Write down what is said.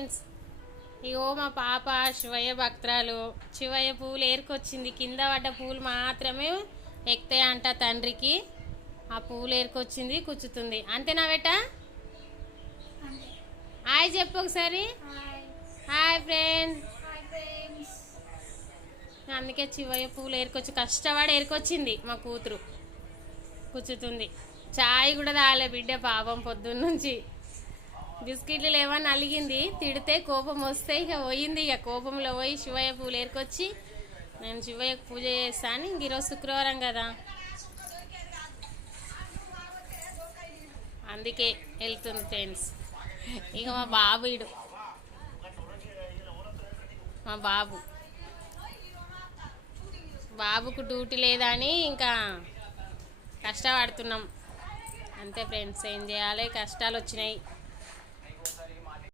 Friends, ఇగో మా పాప శివయ్య భక్తురాలు. శివయ్య పూలు ఏరుకొచ్చింది. కింద పడ్డ పూలు మాత్రమే ఎక్కుతాయంట తండ్రికి. ఆ పూలు ఏరుకొచ్చింది, కూర్చుతుంది. అంతేనా బేట? హాయ్ చెప్పు ఒకసారి. Hi friends. అందుకే శివయ్య పూలు ఏరుకొచ్చి కష్టపడి ఏరుకొచ్చింది మా కూతురు. కూర్చుతుంది. చాయ్ కూడా తాగలే బిడ్డ పాపం పొద్దున్న నుంచి. బిస్కెట్లు లేవని అలిగింది. తిడితే కోపం వస్తే ఇక పోయింది. ఇక కోపంలో పోయి శివయ్య పూలు ఏరుకొచ్చి నేను శివయ్యకు పూజ చేస్తాను. ఇంక ఈరోజు శుక్రవారం కదా, అందుకే వెళ్తుంది ఫ్రెండ్స్. ఇక మా బాబు ఇడు, మా బాబుకు డ్యూటీ లేదా అని ఇంకా కష్టపడుతున్నాం. అంతే ఫ్రెండ్స్, ఏం చేయాలి, కష్టాలు వచ్చినాయి.